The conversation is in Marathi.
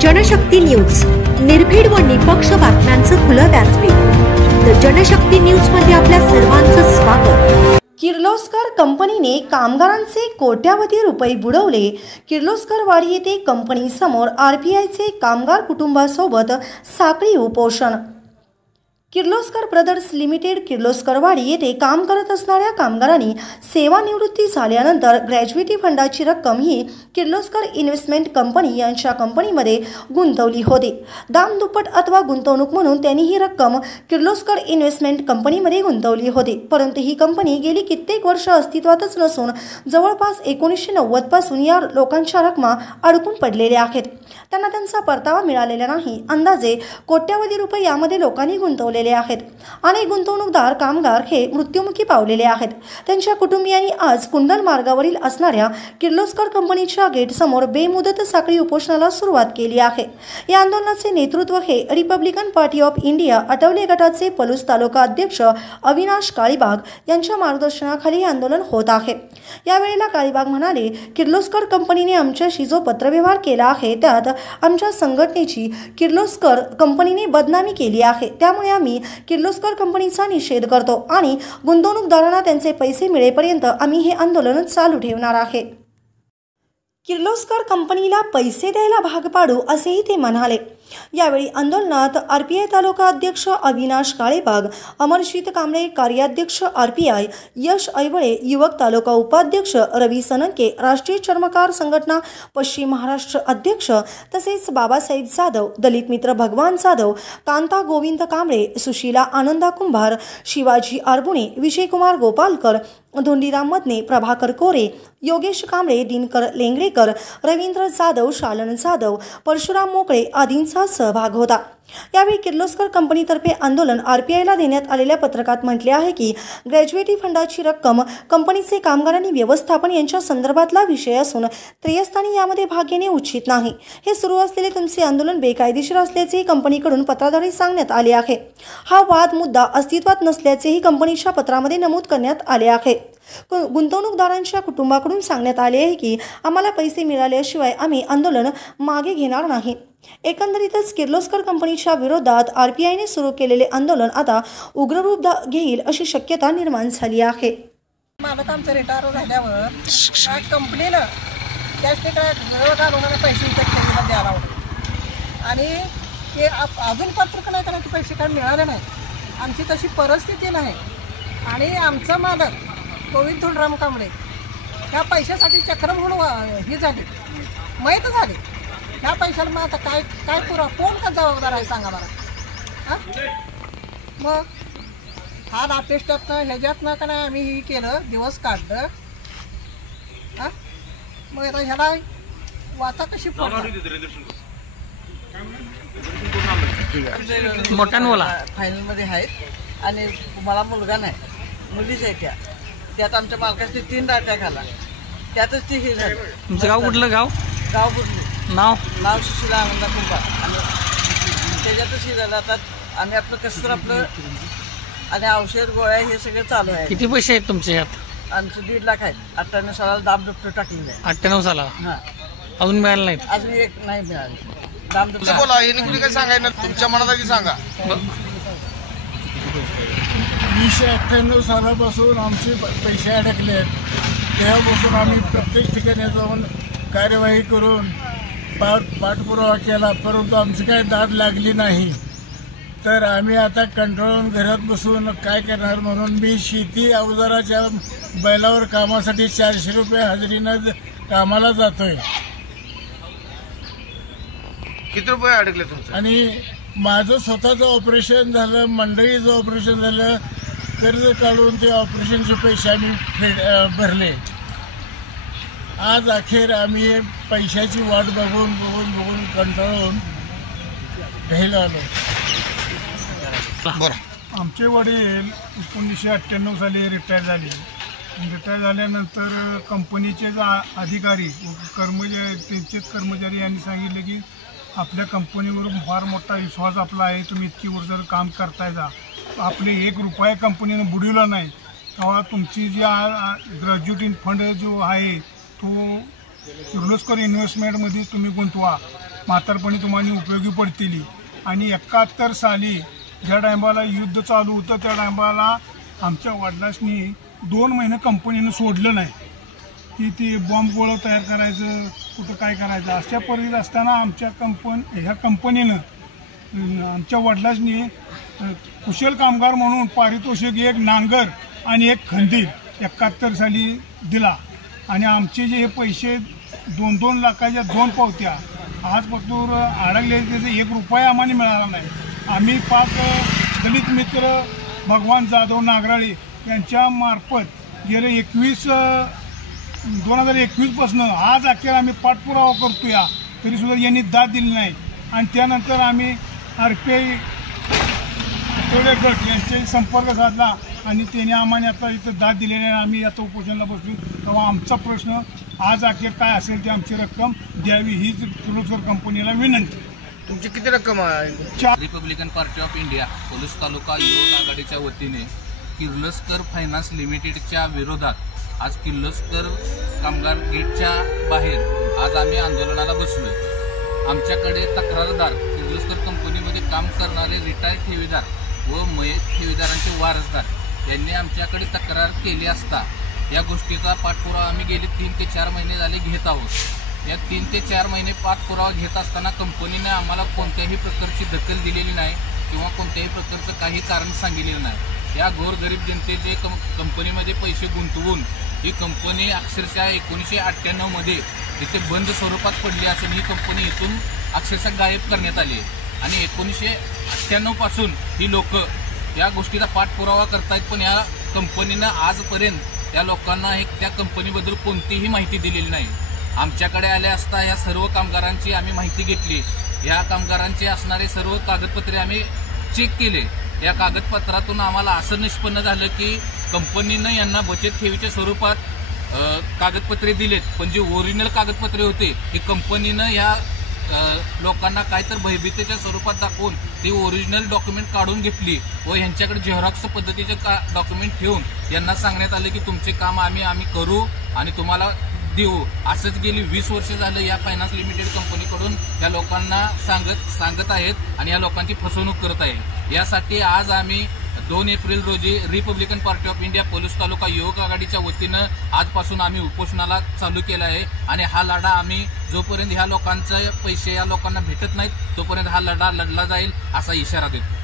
जनशक्ती न्यूज, निर्भीड व निपक्ष बातम्यांचं खुलं व्यासपीठ। द जनशक्ती न्यूज मध्ये आपल्या सर्वांचं स्वागत। किर्लोस्कर कंपनीने कामगारांचे कोट्यावधी रुपये बुडवले। किर्लोस्कर वाडी येथे कंपनी समोर आरपीआयचे कामगार कुटुंबासोबत साखळी उपोषण। किर्लोस्कर ब्रदर्स लिमिटेड किर्लोस्करवाडी येथे काम करत असणाऱ्या कामगारांनी सेवानिवृत्ती झाल्यानंतर ग्रॅज्युएटी फंडाची रक्कम ही किर्लोस्कर इन्व्हेस्टमेंट कंपनी यांच्या कंपनीमध्ये गुंतवली होती। दामदुप्पट अथवा गुंतवणूक म्हणून त्यांनी ही रक्कम किर्लोस्कर इन्व्हेस्टमेंट कंपनीमध्ये गुंतवली होती, परंतु ही कंपनी गेली कित्येक वर्ष अस्तित्वातच नसून जवळपास 1990 पासून या लोकांच्या रकमा अडकून पडलेल्या आहेत। त्यांना त्यांचा परतावा मिळालेला नाही। अंदाजे कोट्यावधी रुपये यामध्ये लोकांनी गुंतवलेले आहेत। अनेक गुंतवणूकदार कामगार हे मृत्युमुखी पावलेले आहेत। त्यांच्या कुटुंबियांनी आज कुंडल मार्गावरील असणाऱ्या किर्लोस्कर कंपनीच्या गेट समोर बेमुदत साखळी उपोषणाला सुरुवात केली आहे। या आंदोलनाचे नेतृत्व हे Republican Party of India Athawale गटाचे पलूस तालुका अध्यक्ष अविनाश काळीबाग यांच्या मार्गदर्शनाखाली हे आंदोलन होत आहे। यावेळेला काळीबाग म्हणाले, किर्लोस्कर कंपनीने आमच्याशी जो पत्रव्यवहार केला आहे त्यात आमच्या संघटनेची किर्लोस्कर कंपनीने बदनामी केली आहे। त्यामुळे आम्ही किर्लोस्कर कंपनीचा निषेध करतो आणि गुंतवणूकदारांना त्यांचे पैसे मिळेपर्यंत आम्ही हे आंदोलन चालू ठेवणार आहे। किर्लोस्कर कंपनीला पैसे द्यायला भाग पाडू असेही ते म्हणाले। यावेळी आंदोलनात आरपीआय तालुका अध्यक्ष अविनाश काळेबाग, अमरशीत कांबळे कार्याध्यक्ष आरपीआय, यश ऐवळे युवक तालुका उपाध्यक्ष रवी सनके, राष्ट्रीय चर्मकार संघटना पश्चिम महाराष्ट्र अध्यक्ष तसेच बाबासाहेब जाधव, दलित मित्र भगवान जाधव, कांता गोविंद कांबळे, सुशीला आनंदा कुंभार, शिवाजी आरबुणे, विजयकुमार गोपालकर, धोंडीराम मदने, प्रभाकर कोरे, योगेश कांबळे, दिनकर लेंगरेकर, रवींद्र जाधव, शालन जाधव, परशुराम मोकळे आदींचा सहभाग होता। यावेळी किर्लोस्कर कंपनीतर्फे आंदोलन आरपीआयला देण्यात आलेल्या पत्रकात म्हटले आहे की ग्रॅज्युएटी फंडाची रक्कम कंपनीचे कामगार आणि व्यवस्थापन यांच्या संदर्भातला विषय असून त्रयस्थानी यामध्ये भाग घेणे उचित नाही। हे सुरू असलेले तुमचे आंदोलन बेकायदेशीर असल्याचे कंपनीकडून पत्राद्वारे सांगण्यात आले आहे। हा वाद मुद्दा अस्तित्वात नसल्याचेही कंपनीच्या पत्रामध्ये नमूद करण्यात आले आहे। गुंतवणूकदारांच्या कुटुंबाकडून सांगण्यात आले आहे की आम्हाला पैसे मिळाल्याशिवाय आम्ही आंदोलन मागे घेणार नाही। एकंदरीतच किर्लोस्कर कंपनीच्या विरोधात आरपीआयने सुरू केलेले आंदोलन आता उग्र रूप घेईल अशी शक्यता निर्माण झाली आहे। मालक आमचं रिटायर झाल्यावर कंपनीनं त्याच ठिकाणी पैसे इतर द्यायला होते आणि ते अजून पत्रक नाही करायचे पैसे काय मिळाले नाही। आमची तशी परिस्थिती नाही आणि आमचा मालक गोविंद धोंडराम कांबळे ह्या पैशासाठी चक्र म्हणून ही झाली माहीत झाली। ह्या पैशाला मग आता काय काय पुरा कोण का जबाबदार आहे सांगा मला। मग हा नाटेस्टातनं ह्याच्यातनं का नाही आम्ही ही केलं, दिवस काढलं। मग आता ह्याला वाचा कशी फायनलमध्ये आहेत आणि मला मुलगा नाही, मुलीच आहे त्यात आमच्या मालकाची 3 डाट्या खाला, त्यातच ती ही झाली। तुमचं गाव कुठलं? गाव कुठलं? नाव सुशीला आनंदा कुंभार आणि त्याच्यातच हे झालं। आता आम्ही आपलं कसं तर आपलं आणि औषध गोळ्या हे सगळं चालू आहे। किती पैसे आहेत तुमचे यात? आमचं 1.5 लाख आहेत। 98 सालाला दामदुप्पट टाकलेलं आहे। 98 साला अजून मिळालं नाही? अजून एक नाही मिळालं दामदुप्पट। बोला हे कुणी काय सांगायचं तुमच्या मनात आधी सांगा। 1998 सालापासून आमचे पैसे अडकले आहेत। तेव्हापासून आम्ही प्रत्येक ठिकाणी जाऊन कार्यवाही करून पाठपुरावा केला, परंतु आमची काही दाद लागली नाही। तर आम्ही आता कंटाळून घरात बसून काय करणार म्हणून मी शेती अवजाराच्या बैलावर कामासाठी 400 रुपये हजेरीनं कामाला जातोय। किती रुपये अडकले तुमचे? आणि माझं स्वतःचं ऑपरेशन झालं, मंडळीचं ऑपरेशन झालं, कर्ज काढून ते ऑपरेशनचे पैसे आम्ही भरले। आज अखेर आम्ही पैशाची वाट बघून कंटाळून घ्यायला आलो। आमचे वडील 1998 साली रिटायर झाले। रिटायर झाल्यानंतर कंपनीचे अधिकारी त्यांचे कर्मचारी यांनी सांगितले की आपल्या कंपनीवरून फार मोठा विश्वास आपला आहे, तुम्ही इतकी वर्ष काम करताय जा, आपले 1 रुपया कंपनीनं बुडवला नाही, तेव्हा तुमची जी ग्रॅज्युएटी फंड जो आहे तो किर्लोस्कर इन्व्हेस्टमेंटमध्ये तुम्ही गुंतवा म्हातारपणी तुम्हाला उपयोगी पडतील. आणि 71 साली ज्या टायमाला युद्ध चालू होतं त्या टायमाला आमच्या वडिलांनी 2 महिने कंपनीनं सोडलं नाही की ती बॉम्ब गोळं तयार करायचं, कुठं काय करायचं. अशा परिस्थितीत असताना ह्या कंपनीनं आमच्या वडिलांनी कुशल कामगार म्हणून पारितोषिक एक नांगर आणि एक खंदील 71 साली दिला. आणि आमचे जे हे पैसे 2-2 लाखाच्या 2 पावत्या आज फक्त अडकले, त्याचे 1 रुपया आम्हाला मिळाला नाही. आम्ही पाक दलित मित्र भगवान जाधव नागराळे यांच्या मार्फत गेले 2021 पासून आज अखेर आम्ही पाठपुरावा करतो या, तरीसुद्धा यांनी दाद दिली नाही. आणि त्यानंतर आम्ही RPI गट यांच्याशी संपर्क साधला आणि त्यांनी आम्हाला आता इथं दाद दिलेली आहे. आम्ही आता उपोषणाला बसलो. तेव्हा आमचा प्रश्न आज अखेर काय असेल ते आमची रक्कम द्यावी हीच किर्लोस्कर कंपनीला विनंती. तुमची किती रक्कम आहे? Republican Party of India police taluka युवक आघाडीच्या वतीने किर्लोस्कर फायनान्स लिमिटेडच्या विरोधात आज किर्लोस्कर कामगार गेटच्या बाहेर आज आम्ही आंदोलनाला बसलो. आमच्याकडे तक्रारदार किर्लोस्कर कंपनीमध्ये काम करणारे रिटायर्ड ठेवीदार व मयत ठेवीदारांचे वारसदार यांनी आमच्याकडे तक्रार केली असता या गोष्टीचा पाठपुरावा आम्ही गेले 3 ते 4 महिने झाले घेत आहोत. या 3 ते 4 महिने पाठपुरावा घेत असताना कंपनीने आम्हाला कोणत्याही प्रकारची दखल दिलेली नाही किंवा कोणत्याही प्रकारचं काही कारण सांगितलेलं नाही. या गोरगरीब जनतेचे कंपनीमध्ये पैसे गुंतवून ही कंपनी अक्षरशः 1998 मध्ये इथे बंद स्वरूपात पडली असून ही कंपनी इथून अक्षरशः गायब करण्यात आली. आणि 1998 पासून ही लोक या गोष्टीचा पाठपुरावा करतायत, पण या कंपनीनं आजपर्यंत त्या लोकांना त्या कंपनीबद्दल कोणतीही माहिती दिलेली नाही. आमच्याकडे आले असता या सर्व कामगारांची आम्ही माहिती घेतली. या कामगारांचे असणारे सर्व कागदपत्रे आम्ही चेक केले. या कागदपत्रातून आम्हाला असं निष्पन्न झालं की कंपनीनं यांना बचत ठेवीच्या स्वरूपात कागदपत्रे दिलेत, पण जे ओरिजिनल कागदपत्रे होते ती कंपनीनं या लोकांना काहीतर भयभीतीच्या स्वरूपात दाखवून ती ओरिजिनल डॉक्युमेंट काढून घेतली व यांच्याकडे झेरॉक्स पद्धतीचे डॉक्युमेंट ठेवून यांना सांगण्यात आले की तुमचे काम आम्ही करू आणि तुम्हाला देऊ. असंच गेली 20 वर्ष झालं या फायनान्स लिमिटेड कंपनीकडून या लोकांना सांगत आहेत आणि या लोकांची फसवणूक करत आहे. यासाठी आज आम्ही 2 एप्रिल रोजी Republican Party of India police taluka युवक आघाडीच्या वतीनं आजपासून आम्ही उपोषणाला चालू केला आहे. आणि हा लढा आम्ही जोपर्यंत ह्या लोकांचे पैसे या लोकांना भेटत नाहीत तोपर्यंत हा लढा लढला जाईल असा इशारा देतो.